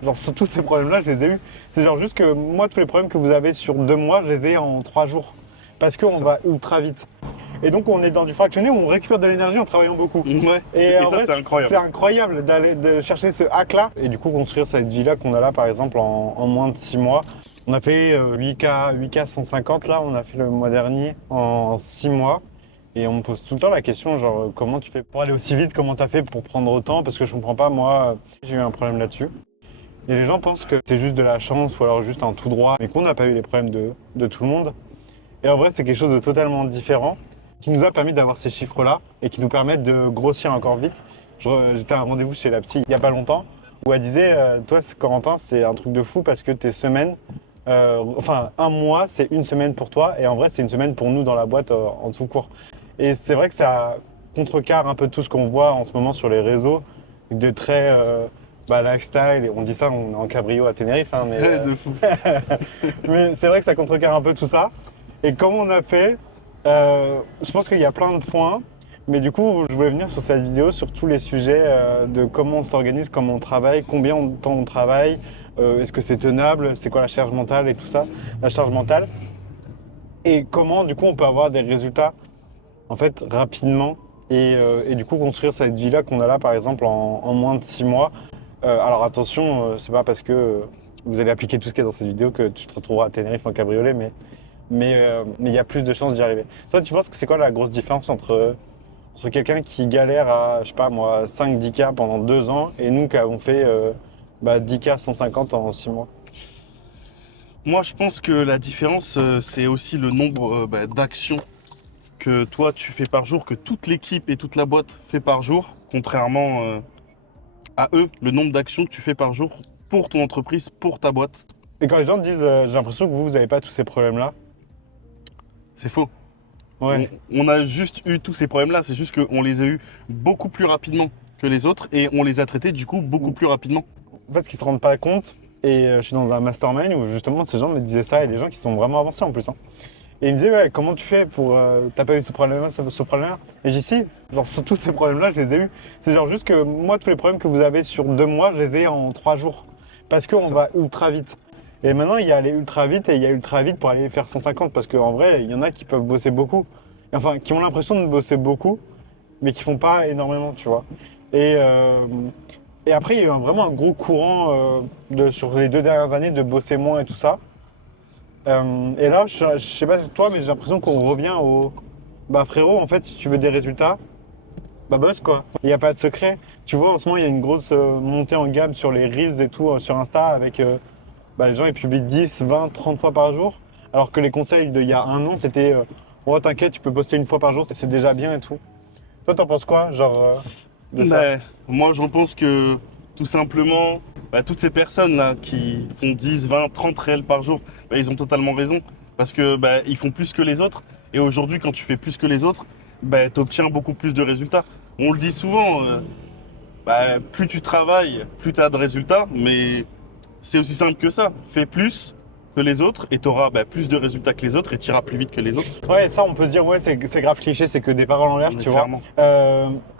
Genre, tous ces problèmes-là, je les ai eus. C'est genre juste que moi, tous les problèmes que vous avez sur 2 mois, je les ai en 3 jours. Parce qu'on Ça. va ultra vite. Et donc, on est dans du fractionné où on récupère de l'énergie en travaillant beaucoup. Ouais, Et et en ça, vrai, c'est incroyable. c'est incroyable de chercher ce hack-là. Et du coup, construire cette vie-là qu'on a là, par exemple, en moins de 6 mois. On a fait 8K 150, là, on a fait le mois dernier, en 6 mois. Et on me pose tout le temps la question, genre, comment tu fais pour aller aussi vite? Comment tu as fait pour prendre autant? Parce que je comprends pas, moi, j'ai eu un problème là-dessus. Et les gens pensent que c'est juste de la chance ou alors juste un tout droit, mais qu'on n'a pas eu les problèmes de tout le monde. Et en vrai, c'est quelque chose de totalement différent qui nous a permis d'avoir ces chiffres-là et qui nous permettent de grossir encore vite. J'étais à un rendez-vous chez la psy il n'y a pas longtemps où elle disait toi, Corentin, c'est un truc de fou parce que tes semaines, enfin, un mois, c'est une semaine pour toi et en vrai, c'est une semaine pour nous dans la boîte en tout court. Et c'est vrai que ça contrecarre un peu tout ce qu'on voit en ce moment sur les réseaux, de très lifestyle. Et on dit ça, on est en cabrio à Tenerife, hein, mais, De fou. mais c'est vrai que ça contrecarre un peu tout ça. Et comment on a fait je pense qu'il y a plein de points, mais du coup, je voulais venir sur cette vidéo sur tous les sujets de comment on s'organise, comment on travaille, combien de temps on travaille, est-ce que c'est tenable, c'est quoi la charge mentale et tout ça, la charge mentale, et comment du coup on peut avoir des résultats en fait rapidement et du coup construire cette vie-là qu'on a là par exemple en moins de 6 mois. Alors attention, c'est pas parce que vous allez appliquer tout ce qu'il y a dans cette vidéo que tu te retrouveras à Tenerife en cabriolet, mais il y a plus de chances d'y arriver. Toi, tu penses que c'est quoi la grosse différence entre quelqu'un qui galère à, je sais pas moi, 5-10K pendant 2 ans et nous qui avons fait 10K 150 en 6 mois? Moi, je pense que la différence, c'est aussi le nombre d'actions que toi, tu fais par jour, que toute l'équipe et toute la boîte fait par jour, contrairement à eux, le nombre d'actions que tu fais par jour pour ton entreprise, pour ta boîte. Et quand les gens te disent j'ai l'impression que vous n'avez pas tous ces problèmes-là. C'est faux. On, Ouais. on a juste eu tous ces problèmes-là, c'est juste qu'on les a eus beaucoup plus rapidement que les autres et on les a traités du coup beaucoup plus rapidement. En fait, ce qu'ils ne se rendent pas compte, et je suis dans un mastermind où justement ces gens me disaient ça, et des gens qui sont vraiment avancés en plus, hein. Et ils me disaient, ouais, comment tu fais pour. T'as pas eu ce problème-là, ce problème-là? Et j'ai dit, si, genre, tous ces problèmes-là, je les ai eus. C'est genre juste que moi, tous les problèmes que vous avez sur 2 mois, je les ai en 3 jours. Parce qu'on Ça. va ultra vite. Et maintenant, il y a aller ultra vite et il y a ultra vite pour aller faire 150. Parce qu'en vrai, il y en a qui peuvent bosser beaucoup. Enfin, qui ont l'impression de bosser beaucoup, mais qui font pas énormément, tu vois. Et, euh, et après, il y a eu vraiment un gros courant sur les 2 dernières années de bosser moins et tout ça. Et là, je sais pas si toi, mais j'ai l'impression qu'on revient au. Bah frérot, en fait, si tu veux des résultats, bah bosse quoi. Il n'y a pas de secret. Tu vois, en ce moment, il y a une grosse montée en gamme sur les Reels et tout sur Insta avec les gens ils publient 10, 20, 30 fois par jour. Alors que les conseils d'il y a un an, c'était oh t'inquiète, tu peux poster une fois par jour, c'est déjà bien et tout. Toi, t'en penses quoi, genre, de ça? Ben, moi, je pense que tout simplement, toutes ces personnes-là qui font 10, 20, 30 réels par jour, ils ont totalement raison. Parce que ils font plus que les autres. Et aujourd'hui, quand tu fais plus que les autres, tu obtiens beaucoup plus de résultats. On le dit souvent, plus tu travailles, plus tu as de résultats. Mais c'est aussi simple que ça. Fais plus que les autres et tu auras plus de résultats que les autres et tu iras plus vite que les autres. Ouais, ça, on peut se dire, ouais, c'est grave cliché, c'est que des paroles en l'air, Mais tu vois. clairement.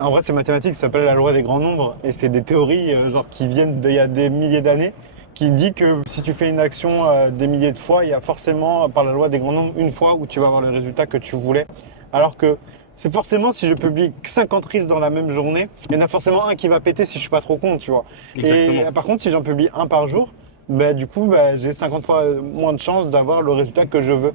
En vrai, c'est mathématique, ça s'appelle la loi des grands nombres, et c'est des théories, genre, qui viennent d'il y a des milliers d'années, qui dit que si tu fais une action des milliers de fois, il y a forcément, par la loi des grands nombres, une fois où tu vas avoir le résultat que tu voulais. Alors que c'est forcément, si je publie 50 reels dans la même journée, il y en a forcément un qui va péter si je suis pas trop con, tu vois. Exactement. Et par contre, si j'en publie un par jour, du coup, j'ai 50 fois moins de chances d'avoir le résultat que je veux.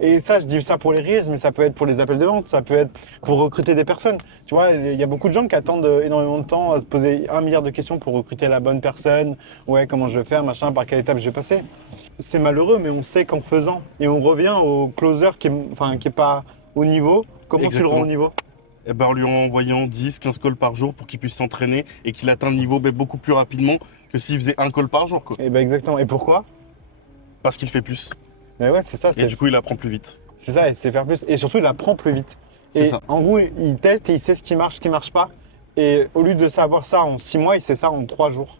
Et ça, je dis ça pour les reels, mais ça peut être pour les appels de vente, ça peut être pour recruter des personnes. Tu vois, il y a beaucoup de gens qui attendent énormément de temps à se poser 1 milliard de questions pour recruter la bonne personne. Ouais, comment je vais faire, machin, par quelle étape je vais passer. C'est malheureux, mais on sait qu'en faisant. Et on revient au closer qui est pas au niveau. Comment tu le rends au Exactement. niveau? Eh ben, en lui envoyant 10, 15 calls par jour pour qu'il puisse s'entraîner et qu'il atteigne le niveau beaucoup plus rapidement que s'il faisait un call par jour, quoi. Et ben exactement. Et pourquoi? Parce qu'il fait plus. Mais ouais, c'est ça, Et du coup, il apprend plus vite. c'est ça, et c'est faire plus. Et surtout, il apprend plus vite. C'est Et ça. en gros, il teste et il sait ce qui marche pas. Et au lieu de savoir ça en 6 mois, il sait ça en 3 jours.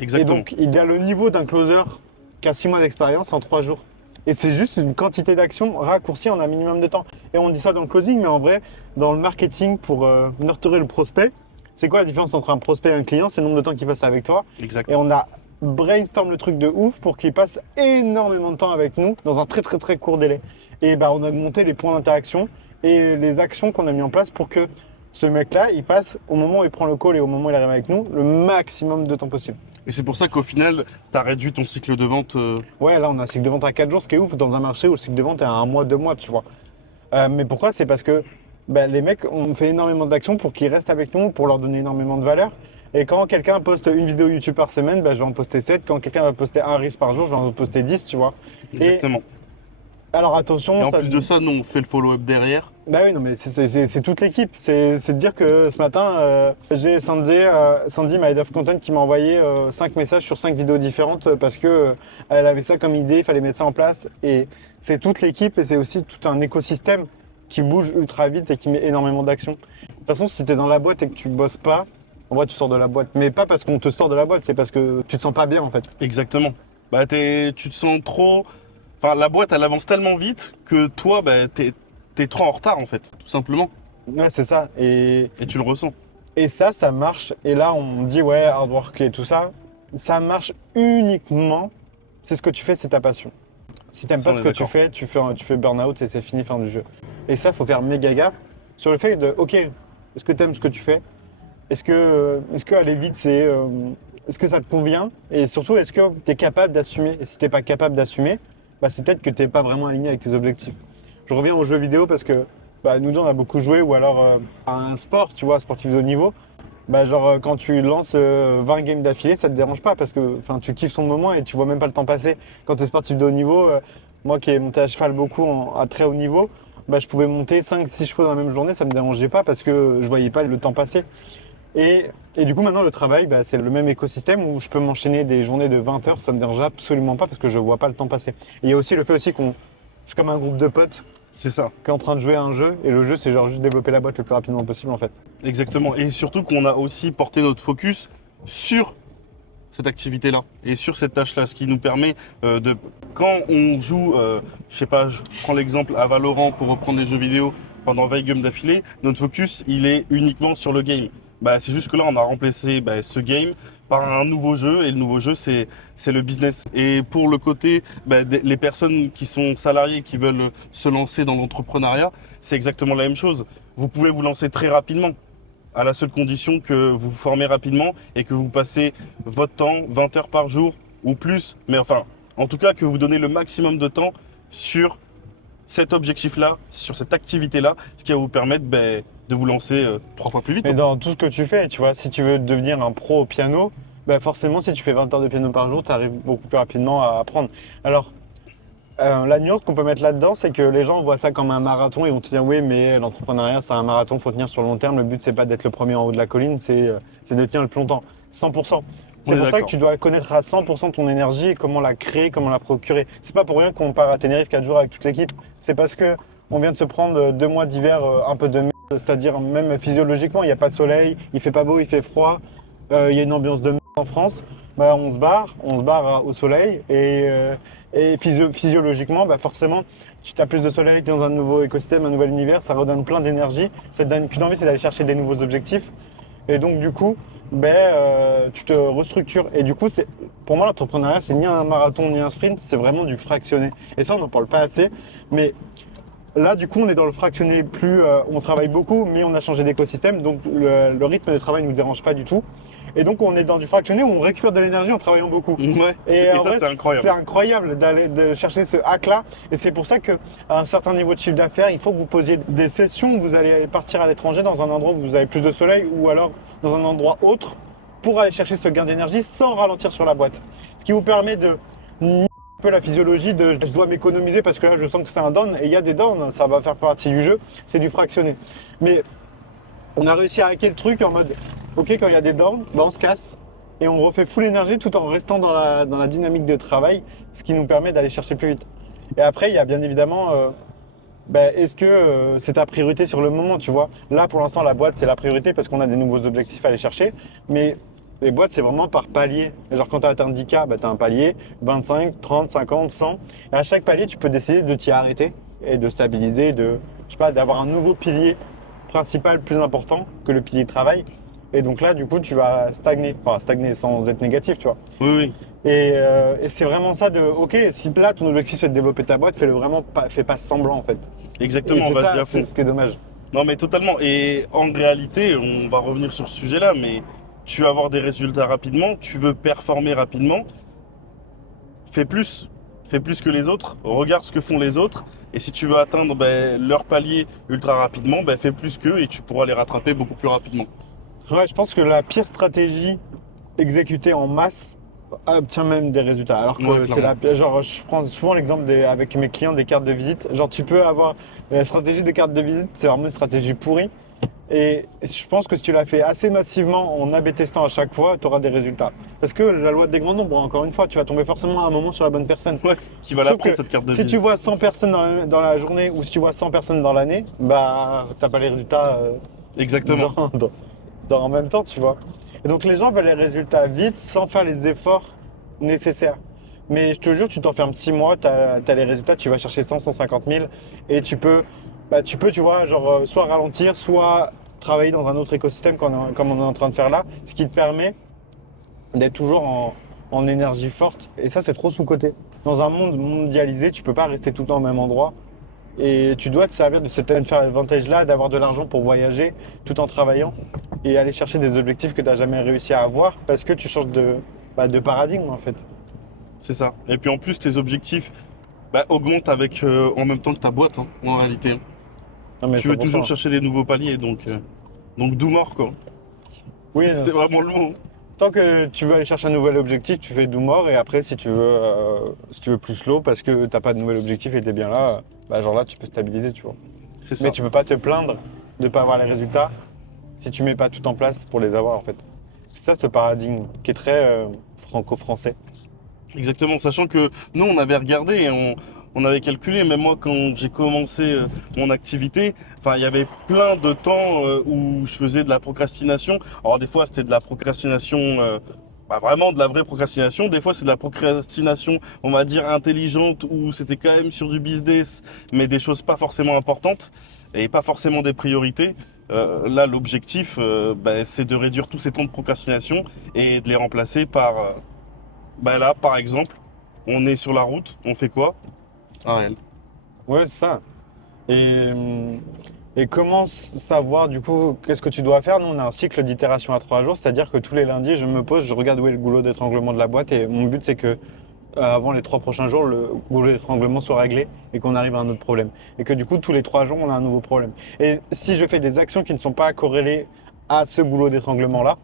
Et Exactement. donc, il a le niveau d'un closer qui a 6 mois d'expérience en 3 jours. Et c'est juste une quantité d'actions raccourcie en un minimum de temps. Et on dit ça dans le closing, mais en vrai, dans le marketing, pour nurturer le prospect, c'est quoi la différence entre un prospect et un client? C'est le nombre de temps qu'il passe avec toi. Exact. Et on a brainstorm le truc de ouf pour qu'il passe énormément de temps avec nous dans un très très très court délai. Et bah, on a augmenté les points d'interaction et les actions qu'on a mis en place pour que ce mec-là, il passe au moment où il prend le call et au moment où il arrive avec nous, le maximum de temps possible. Et c'est pour ça qu'au final, tu as réduit ton cycle de vente. Ouais, là, on a un cycle de vente à 4 jours, ce qui est ouf dans un marché où le cycle de vente est à 1 mois, 2 mois, tu vois. Mais pourquoi? C'est parce que bah, les mecs ont fait énormément d'actions pour qu'ils restent avec nous, pour leur donner énormément de valeur. Et quand quelqu'un poste une vidéo YouTube par semaine, bah, je vais en poster 7. Quand quelqu'un va poster un Reels par jour, je vais en poster 10, tu vois. Exactement. Alors attention. Et en plus de ça, nous, on fait le follow-up derrière. Bah oui, non, mais c'est toute l'équipe. C'est de dire que ce matin, j'ai Sandy, ma head of content, qui m'a envoyé 5 messages sur 5 vidéos différentes parce que elle avait ça comme idée, il fallait mettre ça en place. Et c'est toute l'équipe et c'est aussi tout un écosystème qui bouge ultra vite et qui met énormément d'action. De toute façon, si tu es dans la boîte et que tu bosses pas, en vrai, tu sors de la boîte. Mais pas parce qu'on te sort de la boîte, c'est parce que tu te sens pas bien en fait. Exactement. Bah, tu te sens trop. Enfin, la boîte, elle avance tellement vite que toi, bah, t'es trop en retard en fait, tout simplement. Ouais, c'est ça. Et tu le ressens. Et ça marche. Et là, on dit, ouais, hard work et tout ça. Ça marche uniquement. C'est ce que tu fais, c'est ta passion. Si t'aimes Ça, pas on ce est que tu d'accord. fais, tu fais burn-out et c'est fini, fin du jeu. Et ça, faut faire méga gaffe sur le fait de, ok, est-ce que t'aimes ce que tu fais? Est-ce que aller vite, est-ce que ça te convient? Et surtout, est-ce que tu es capable d'assumer? Et si t'es pas capable d'assumer, bah, c'est peut-être que t'es pas vraiment aligné avec tes objectifs. Je reviens aux jeux vidéo parce que bah, nous deux, on a beaucoup joué, ou alors à un sport, tu vois, un sportif de haut niveau. Bah, genre, quand tu lances 20 games d'affilée, ça te dérange pas parce que tu kiffes son moment et tu vois même pas le temps passer. Quand tu es sportif de haut niveau, moi qui ai monté à cheval beaucoup à très haut niveau, bah, je pouvais monter 5-6 chevaux dans la même journée, ça me dérangeait pas parce que je voyais pas le temps passer. Et, et du coup, maintenant, le travail, bah, c'est le même écosystème où je peux m'enchaîner des journées de 20 heures, ça me dérange absolument pas parce que je vois pas le temps passer. Et il y a aussi le fait aussi qu'on, c'est comme un groupe de potes C'est ça. qui est en train de jouer à un jeu et le jeu, c'est genre juste développer la boîte le plus rapidement possible en fait. Exactement. Et surtout qu'on a aussi porté notre focus sur cette activité-là et sur cette tâche-là, ce qui nous permet de, quand on joue, je sais pas, je prends l'exemple à Valorant pour reprendre les jeux vidéo pendant 20 games d'affilée, notre focus, il est uniquement sur le game. Bah, c'est juste que là, on a remplacé ce game par un nouveau jeu et le nouveau jeu, c'est le business. Et pour le côté, les personnes qui sont salariées, qui veulent se lancer dans l'entrepreneuriat, c'est exactement la même chose. Vous pouvez vous lancer très rapidement, à la seule condition que vous vous formez rapidement et que vous passez votre temps, 20 heures par jour ou plus. Mais enfin, en tout cas, que vous donnez le maximum de temps sur cet objectif-là, sur cette activité-là, ce qui va vous permettre de vous lancer 3 fois plus vite. Et dans tout ce que tu fais, tu vois, si tu veux devenir un pro au piano, bah forcément, si tu fais 20 heures de piano par jour, tu arrives beaucoup plus rapidement à apprendre. Alors, la nuance qu'on peut mettre là-dedans, c'est que les gens voient ça comme un marathon et vont te dire oui, mais l'entrepreneuriat, c'est un marathon, faut tenir sur le long terme. Le but, c'est pas d'être le premier en haut de la colline, c'est de tenir le plus longtemps. 100%. C'est pour ça que tu dois connaître à 100% ton énergie et comment la créer, comment la procurer. C'est pas pour rien qu'on part à Tenerife 4 jours avec toute l'équipe. C'est parce que on vient de se prendre 2 mois d'hiver un peu de merde, c'est-à-dire même physiologiquement, il n'y a pas de soleil, il fait pas beau, il fait froid, il y a une ambiance de merde en France. Bah, on se barre au soleil et physiologiquement, bah forcément, tu as plus de soleil, tu es dans un nouveau écosystème, un nouvel univers, ça redonne plein d'énergie, ça te donne qu'une envie, c'est d'aller chercher des nouveaux objectifs. Et donc du coup, tu te restructures. Et du coup, pour moi, l'entrepreneuriat, c'est ni un marathon ni un sprint, c'est vraiment du fractionné. Et ça, on n'en parle pas assez. Mais là, du coup, on est dans le fractionné on travaille beaucoup, mais on a changé d'écosystème, donc le rythme de travail ne nous dérange pas du tout. Et donc, on est dans du fractionné où on récupère de l'énergie en travaillant beaucoup. Ouais, et ça, vrai, c'est incroyable. C'est incroyable de chercher ce hack-là. Et c'est pour ça qu'à un certain niveau de chiffre d'affaires, il faut que vous posiez des sessions où vous allez partir à l'étranger dans un endroit où vous avez plus de soleil ou alors dans un endroit autre pour aller chercher ce gain d'énergie sans ralentir sur la boîte. Ce qui vous permet de un peu la physiologie de je dois m'économiser parce que là je sens que c'est un down et il y a des downs, ça va faire partie du jeu, c'est du fractionné. Mais on a réussi à hacker le truc en mode ok, quand il y a des downs, on se casse et on refait full énergie tout en restant dans la dynamique de travail, ce qui nous permet d'aller chercher plus vite. Et après il y a bien évidemment est-ce que c'est ta priorité sur le moment, tu vois? Là pour l'instant la boîte c'est la priorité parce qu'on a des nouveaux objectifs à aller chercher, mais les boîtes, c'est vraiment par palier. Genre quand tu as atteint 10K, tu as un palier, 25, 30, 50, 100. Et à chaque palier, tu peux décider de t'y arrêter et de stabiliser, d'avoir un nouveau pilier principal plus important que le pilier travail. Et donc là, du coup, tu vas stagner. Enfin, stagner sans être négatif, tu vois. Oui, oui. Et c'est vraiment ça de, ok, si là ton objectif c'est de développer ta boîte, fais-le vraiment, fais pas semblant en fait. Et Exactement, c'est vas-y ça, à fond. c'est ce qui est dommage. Non, mais totalement. Et en réalité, on va revenir sur ce sujet-là, mais tu veux avoir des résultats rapidement, tu veux performer rapidement, fais plus. Fais plus que les autres, regarde ce que font les autres, et si tu veux atteindre leur palier ultra rapidement, fais plus qu'eux et tu pourras les rattraper beaucoup plus rapidement. Ouais, je pense que la pire stratégie exécutée en masse obtient même des résultats. Alors Ouais, que c'est clairement. la pire. Genre, je prends souvent l'exemple avec mes clients des cartes de visite. Genre, tu peux avoir la stratégie des cartes de visite, c'est vraiment une stratégie pourrie. Et je pense que si tu la fais assez massivement en A/B testant à chaque fois, tu auras des résultats. Parce que la loi des grands nombres, encore une fois, tu vas tomber forcément à un moment sur la bonne personne. Ouais, qui va la Sauf que prendre cette carte de si tu visite. vois 100 personnes dans la journée ou si tu vois 100 personnes dans l'année, bah t'as pas les résultats Exactement. en même temps, tu vois. Et donc les gens veulent les résultats vite sans faire les efforts nécessaires. Mais je te jure, tu t'enfermes 6 mois, tu as les résultats, tu vas chercher 100, 150 000 et tu vois, genre soit ralentir, soit travailler dans un autre écosystème comme on est en train de faire là, ce qui te permet d'être toujours en énergie forte. Et ça, c'est trop sous-coté. Dans un monde mondialisé, tu peux pas rester tout le temps au même endroit. Et tu dois te servir de cet avantage-là, d'avoir de l'argent pour voyager tout en travaillant et aller chercher des objectifs que tu n'as jamais réussi à avoir parce que tu changes de paradigme en fait. C'est ça. Et puis en plus, tes objectifs augmentent avec en même temps que ta boîte, hein, en réalité. Non mais Tu veux 100%. toujours chercher des nouveaux paliers, donc do more, quoi. Oui, C'est vraiment le mot. tant que tu veux aller chercher un nouvel objectif, tu fais do more et après si tu veux plus slow parce que t'as pas de nouvel objectif et t'es bien là, bah genre là tu peux stabiliser, tu vois. C'est Mais ça. tu peux pas te plaindre de pas avoir les résultats si tu mets pas tout en place pour les avoir en fait. C'est ça ce paradigme qui est très franco-français. Exactement. Sachant que nous, on avait regardé et on avait calculé, même moi, quand j'ai commencé mon activité, enfin, il y avait plein de temps où je faisais de la procrastination. Alors, des fois, c'était de la procrastination, vraiment de la vraie procrastination. Des fois, c'est de la procrastination, on va dire, intelligente, où c'était quand même sur du business, mais des choses pas forcément importantes et pas forcément des priorités. Là, l'objectif, c'est de réduire tous ces temps de procrastination et de les remplacer par, là, par exemple, on est sur la route, on fait quoi? Un réel. Ouais, c'est ça. Et, hum, et comment savoir du coup qu'est-ce que tu dois faire? Nous, on a un cycle d'itération à 3 jours, c'est-à-dire que tous les lundis, je me pose, je regarde où est le goulot d'étranglement de la boîte et mon but c'est que avant les 3 prochains jours, le goulot d'étranglement soit réglé et qu'on arrive à un autre problème. Et que du coup, tous les 3 jours, on a un nouveau problème. Et si je fais des actions qui ne sont pas corrélées à ce goulot d'étranglement-là,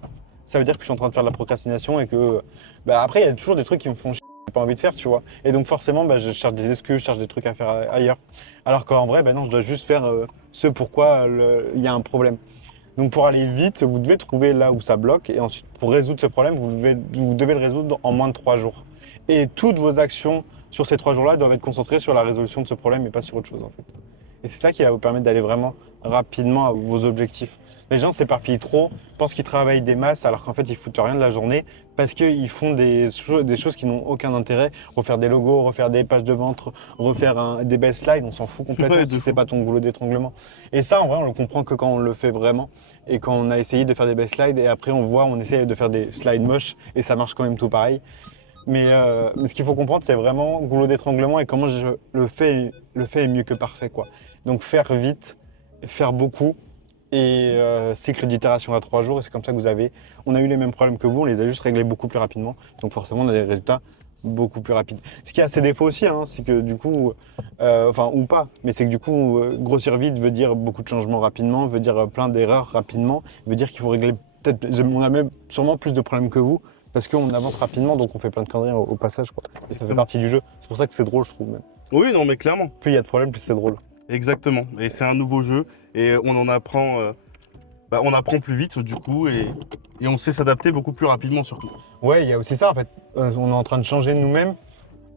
ça veut dire que je suis en train de faire de la procrastination et que après, il y a toujours des trucs qui me font chier, que j'ai pas envie de faire, tu vois. Et donc forcément, je cherche des excuses, je cherche des trucs à faire ailleurs. Alors qu'en vrai, non, je dois juste faire ce pourquoi il y a un problème. Donc pour aller vite, vous devez trouver là où ça bloque et ensuite pour résoudre ce problème, vous devez le résoudre en moins de 3 jours. Et toutes vos actions sur ces 3 jours-là doivent être concentrées sur la résolution de ce problème et pas sur autre chose en fait. Et c'est ça qui va vous permettre d'aller vraiment rapidement à vos objectifs. Les gens s'éparpillent trop, pensent qu'ils travaillent des masses alors qu'en fait ils foutent rien de la journée parce qu'ils font des choses qui n'ont aucun intérêt. Refaire des logos, refaire des pages de vente, refaire des belles slides, on s'en fout complètement Ouais, de si c'est fou. pas ton goulot d'étranglement. Et ça en vrai on le comprend que quand on le fait vraiment et quand on a essayé de faire des belles slides et après on voit, on essaye de faire des slides moches et ça marche quand même tout pareil. Mais ce qu'il faut comprendre, c'est vraiment goulot d'étranglement et comment je le fais est mieux que parfait, quoi. Donc faire vite, faire beaucoup et cycle d'itération à 3 jours. Et c'est comme ça que on a eu les mêmes problèmes que vous, on les a juste réglés beaucoup plus rapidement. Donc forcément, on a des résultats beaucoup plus rapides. Ce qui a ses défauts aussi, hein, c'est que du coup, enfin ou pas, mais c'est que du coup, grossir vite veut dire beaucoup de changements rapidement, veut dire plein d'erreurs rapidement, veut dire qu'il faut régler peut-être, on a même sûrement plus de problèmes que vous. Parce qu'on avance rapidement, donc on fait plein de conneries au passage, quoi. Et ça fait Exactement. partie du jeu. C'est pour ça que c'est drôle, je trouve, même. Oui, non, mais clairement. Plus il y a de problèmes, plus c'est drôle. Exactement. Et c'est un nouveau jeu et on en apprend, on apprend plus vite du coup et on sait s'adapter beaucoup plus rapidement surtout. Ouais, il y a aussi ça, en fait. On est en train de changer nous-mêmes,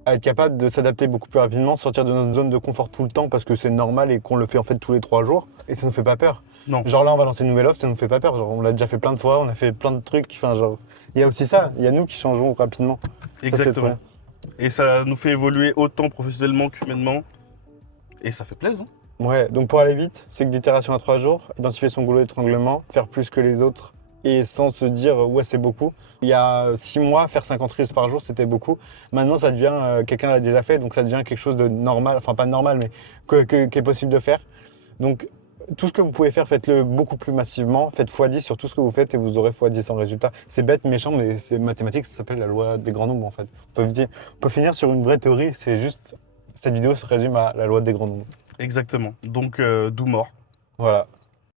à être capable de s'adapter beaucoup plus rapidement, sortir de notre zone de confort tout le temps parce que c'est normal et qu'on le fait en fait tous les 3 jours. Et ça nous fait pas peur. Non, Genre là, on va lancer une nouvelle offre, ça nous fait pas peur. Genre, on l'a déjà fait plein de fois, on a fait plein de trucs. Enfin, genre, il y a aussi ça. Il y a nous qui changeons rapidement. Ça, c'est trop exactement. bien. Et ça nous fait évoluer autant professionnellement qu'humainement et ça fait plaisir. Ouais, donc pour aller vite, c'est que d'itération à 3 jours, identifier son goulot d'étranglement, faire plus que les autres et sans se dire ouais c'est beaucoup. Il y a 6 mois, faire 50 reels par jour c'était beaucoup. Maintenant ça devient, quelqu'un l'a déjà fait, donc ça devient quelque chose de normal, enfin pas normal mais qui est possible de faire. Donc tout ce que vous pouvez faire, faites-le beaucoup plus massivement, faites x10 sur tout ce que vous faites et vous aurez x10 en résultat. C'est bête, méchant, mais c'est mathématique, ça s'appelle la loi des grands nombres en fait. On peut finir sur une vraie théorie, c'est juste, cette vidéo se résume à la loi des grands nombres. Exactement. Donc, d'où mort. Voilà.